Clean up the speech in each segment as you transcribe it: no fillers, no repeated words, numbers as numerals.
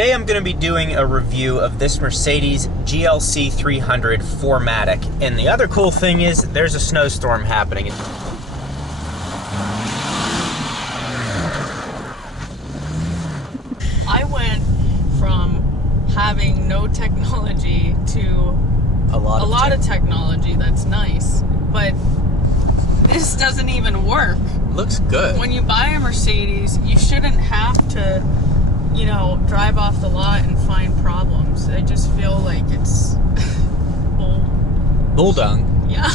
Today I'm going to be doing a review of this Mercedes GLC 300 4MATIC. And the other cool thing is there's a snowstorm happening. I went from having no technology to a lot of technology that's nice, but this doesn't even work. Looks good. When you buy a Mercedes, you shouldn't have to, you know, drive off the lot and find problems. I just feel like it's bull dung. Yeah.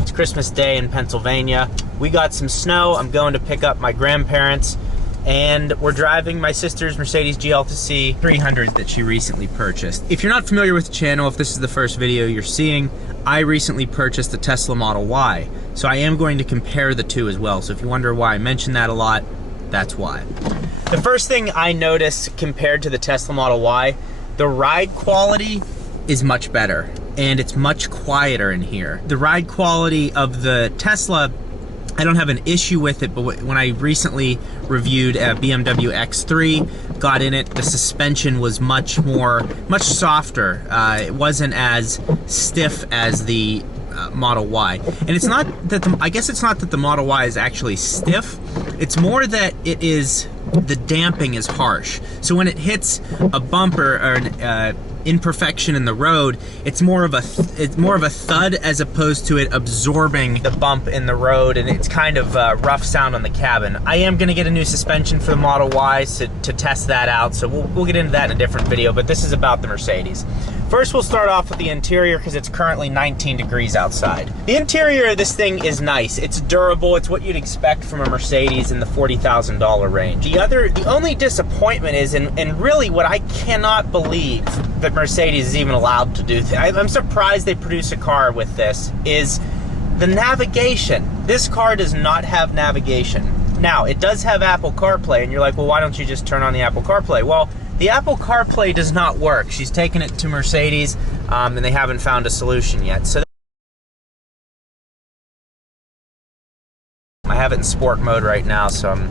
It's Christmas Day in Pennsylvania. We got some snow. I'm going to pick up my grandparents, and we're driving my sister's Mercedes GLC 300 that she recently purchased. If you're not familiar with the channel, if this is the first video you're seeing, I recently purchased the Tesla Model Y, so I am going to compare the two as well. So if you wonder why I mention that a lot, that's why. The first thing I noticed compared to the Tesla Model Y, the ride quality is much better, and it's much quieter in here. The ride quality of the Tesla, I don't have an issue with it, but when I recently reviewed a BMW X3, got in it, the suspension was much softer. It wasn't as stiff as the Model Y. And it's not that, I guess it's not that the Model Y is actually stiff, it's more that it is, the damping is harsh. So when it hits a bumper or an imperfection in the road, it's more of a thud as opposed to it absorbing the bump in the road, and it's kind of a rough sound on the cabin. I am going to get a new suspension for the Model Y to test that out, so we'll get into that in a different video, but this is about the Mercedes. First, we'll start off with the interior because it's currently 19 degrees outside. The interior of this thing is nice. It's durable. It's what you'd expect from a Mercedes in the $40,000 range. The only disappointment is, and really what I cannot believe that Mercedes is even allowed to do, I'm surprised they produce a car with this, is the navigation. This car does not have navigation. Now, it does have Apple CarPlay, and you're like, well, why don't you just turn on the Apple CarPlay? Well, the Apple CarPlay does not work. She's taken it to Mercedes, and they haven't found a solution yet. So I have it in sport mode right now, so I'm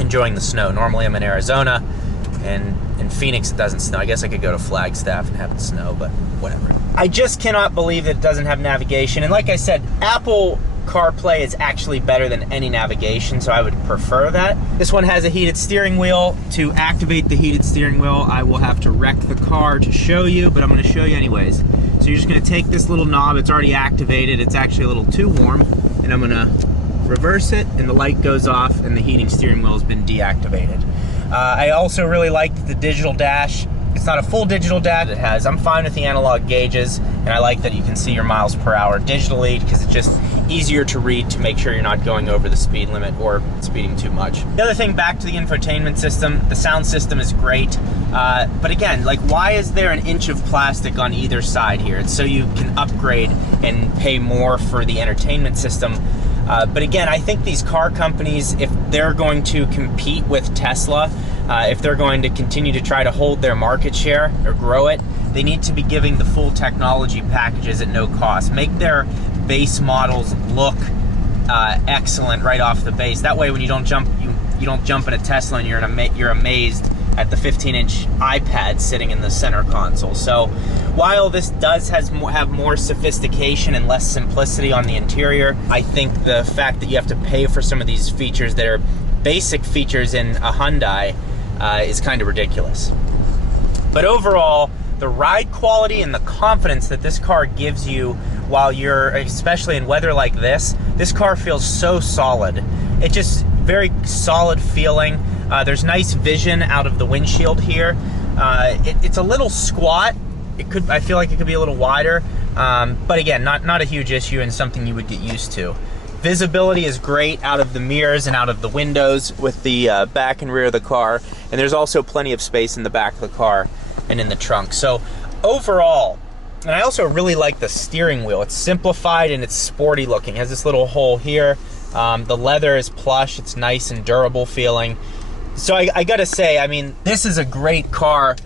enjoying the snow. Normally I'm in Arizona, and in Phoenix it doesn't snow. I guess I could go to Flagstaff and have it snow, but whatever. I just cannot believe that it doesn't have navigation. And like I said, Apple CarPlay is actually better than any navigation, so I would prefer that. This one has a heated steering wheel. To activate the heated steering wheel, I will have to wreck the car to show you, but I'm going to show you anyways. So you're just going to take this little knob. It's already activated. It's actually a little too warm, and I'm going to reverse it, and the light goes off, and the heating steering wheel has been deactivated. I also really like the digital dash. It's not a full digital dash. I'm fine with the analog gauges, and I like that you can see your miles per hour digitally because it's just easier to read to make sure you're not going over the speed limit or speeding too much. The other thing, back to the infotainment system, the sound system is great, but again, like, why is there an inch of plastic on either side here? It's so you can upgrade and pay more for the entertainment system. But again, I think these car companies, if they're going to compete with Tesla, if they're going to continue to try to hold their market share or grow it, they need to be giving the full technology packages at no cost. Make their base models look excellent right off the base. That way, when you don't jump in a Tesla and you're amazed at the 15-inch iPad sitting in the center console. So while this does have more sophistication and less simplicity on the interior, I think the fact that you have to pay for some of these features that are basic features in a Hyundai is kind of ridiculous. But overall, the ride quality and the confidence that this car gives you while you're, especially in weather like this car feels so solid. It just very solid feeling. There's nice vision out of the windshield here. It's a little squat. I feel like it could be a little wider, but again, not a huge issue and something you would get used to. Visibility is great out of the mirrors and out of the windows with the back and rear of the car, and there's also plenty of space in the back of the car and in the trunk. So overall, and I also really like the steering wheel. It's simplified and it's sporty looking. It has this little hole here. The leather is plush. It's nice and durable feeling. So I gotta say, I mean, this is a great car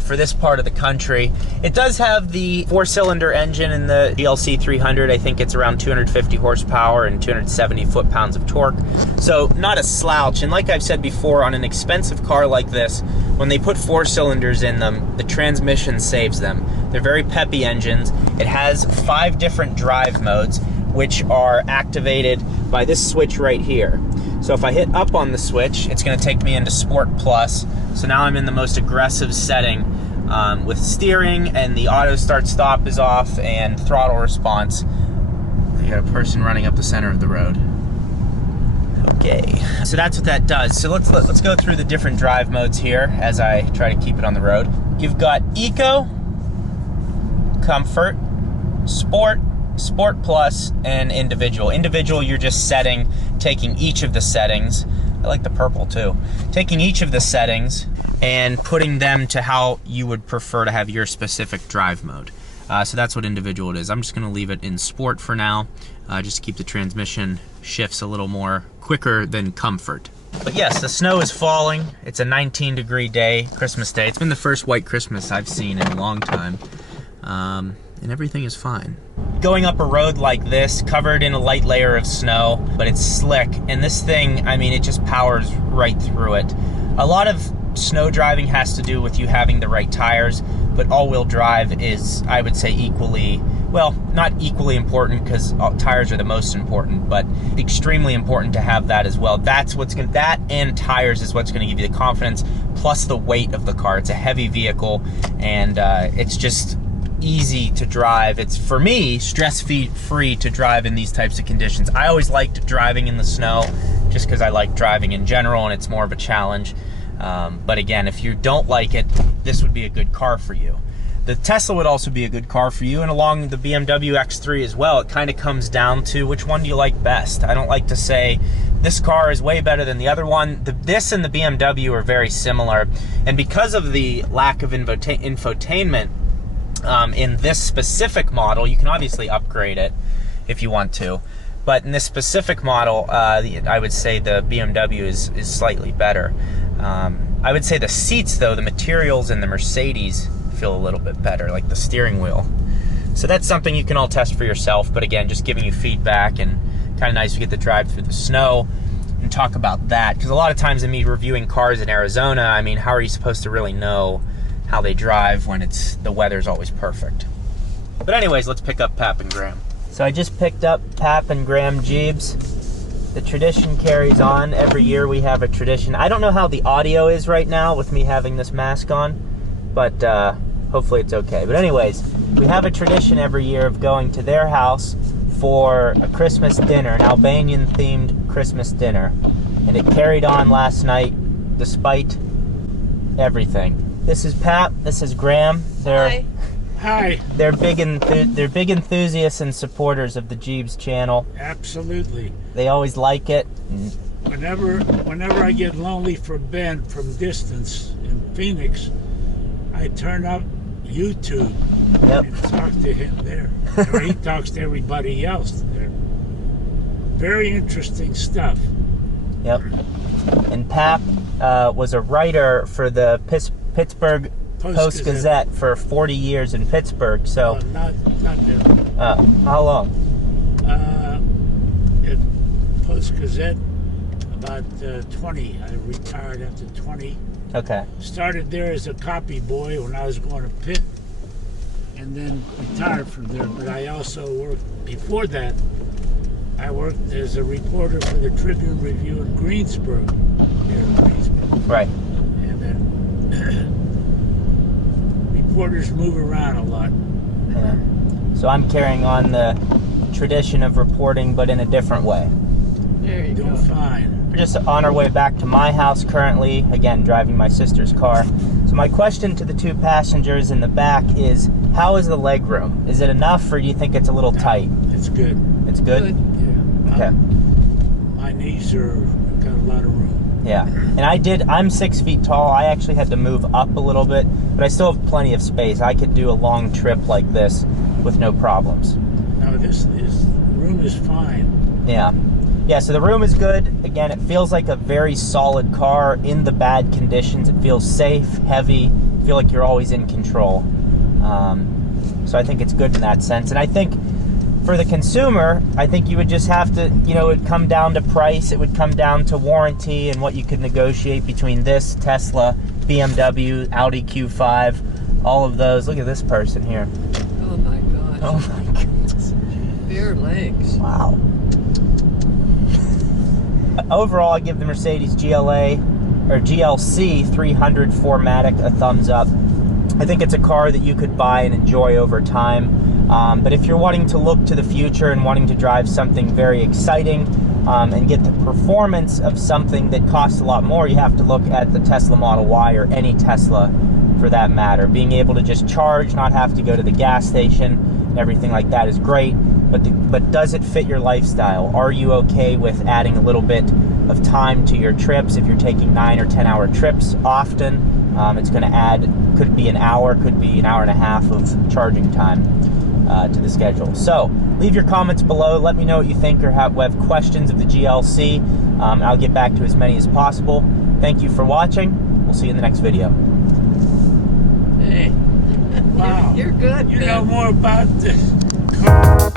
for this part of the country. It does have the 4-cylinder engine in the GLC 300. I think it's around 250 horsepower and 270 foot-pounds of torque. So not a slouch. And like I've said before, on an expensive car like this, when they put 4 cylinders in them, the transmission saves them. They're very peppy engines. It has 5 different drive modes, which are activated by this switch right here. So if I hit up on the switch, it's gonna take me into Sport Plus. So now I'm in the most aggressive setting with steering, and the auto start stop is off and throttle response. You got a person running up the center of the road. Okay, so that's what that does. So let's go through the different drive modes here as I try to keep it on the road. You've got Eco, Comfort, Sport, Sport Plus, and Individual. Individual, you're just taking each of the settings. I like the purple too. Taking each of the settings and putting them to how you would prefer to have your specific drive mode. So that's what Individual it is. I'm just gonna leave it in Sport for now, just to keep the transmission shifts a little more quicker than Comfort. But yes, the snow is falling. It's a 19-degree day, Christmas Day. It's been the first white Christmas I've seen in a long time. And everything is fine. Going up a road like this, covered in a light layer of snow, but it's slick, and this thing, I mean, it just powers right through it. A lot of snow driving has to do with you having the right tires, but all-wheel drive is, I would say, equally, well, not equally important, because tires are the most important, but extremely important to have that as well. That and tires is what's gonna give you the confidence, plus the weight of the car. It's a heavy vehicle, and it's just easy to drive. It's, for me, stress-free to drive in these types of conditions. I always liked driving in the snow just because I like driving in general and it's more of a challenge. But again, if you don't like it, this would be a good car for you. The Tesla would also be a good car for you, and along the BMW X3 as well. It kind of comes down to which one do you like best. I don't like to say this car is way better than the other one. This and the BMW are very similar, and because of the lack of infotainment, in this specific model, you can obviously upgrade it if you want to, but in this specific model, I would say the BMW is slightly better. I would say the seats, though, the materials in the Mercedes feel a little bit better, like the steering wheel. So that's something you can all test for yourself, but again, just giving you feedback, and kind of nice to get to drive through the snow and talk about that, because a lot of times in me reviewing cars in Arizona, I mean, how are you supposed to really know how they drive when the weather's always perfect? But anyways, let's pick up Pap and Graham. So I just picked up Pap and Graham Gjeebs. The tradition carries on. Every year we have a tradition. I don't know how the audio is right now with me having this mask on, but hopefully it's okay. But anyways, we have a tradition every year of going to their house for a Christmas dinner, an Albanian-themed Christmas dinner. And it carried on last night despite everything. This is Pap. This is Graham. Hi. They're big enthusiasts and supporters of the Gjeebs channel. Absolutely. They always like it. Whenever I get lonely for Ben from distance in Phoenix, I turn up YouTube and talk to him there. Or he talks to everybody else there. Very interesting stuff. Yep. And Pap was a writer for the Pittsburgh Post-Gazette for 40 years in Pittsburgh. So not there. How long? At Post-Gazette, about 20. I retired after 20. Okay. Started there as a copy boy when I was going to Pitt, and then retired from there. But I also worked, before that, I worked as a reporter for the Tribune Review in Greensboro. Right. And then reporters move around a lot. Yeah. So I'm carrying on the tradition of reporting, but in a different way. There you Doing go. fine. We're just on our way back to my house currently, again, driving my sister's car. So my question to the two passengers in the back is, how is the leg room? Is it enough, or do you think it's a little tight? It's good. It's good? Yeah. Okay. My knees got a lot of room. Yeah. And I'm 6 feet tall. I actually had to move up a little bit, but I still have plenty of space. I could do a long trip like this with no problems. No, the room is fine. Yeah. Yeah, so the room is good. Again, it feels like a very solid car in the bad conditions. It feels safe, heavy. You feel like you're always in control. So I think it's good in that sense. And I think for the consumer, I think you would just have to, you know, it would come down to price. It would come down to warranty and what you could negotiate between this, Tesla, BMW, Audi Q5, all of those. Look at this person here. Oh my gosh. Oh my goodness. Bare legs. Wow. Overall, I give the Mercedes GLC 300 4MATIC a thumbs up. I think it's a car that you could buy and enjoy over time. But if you're wanting to look to the future and wanting to drive something very exciting and get the performance of something that costs a lot more, you have to look at the Tesla Model Y, or any Tesla for that matter. Being able to just charge, not have to go to the gas station and everything like that is great. But does it fit your lifestyle? Are you okay with adding a little bit of time to your trips? If you're taking 9 or 10 hour trips often, it's going to add, could be an hour, could be an hour and a half of charging time to the schedule. So leave your comments below. Let me know what you think, or have questions of the GLC. I'll get back to as many as possible. Thank you for watching. We'll see you in the next video. Hey. Wow. You're good, You Ben. know more about this car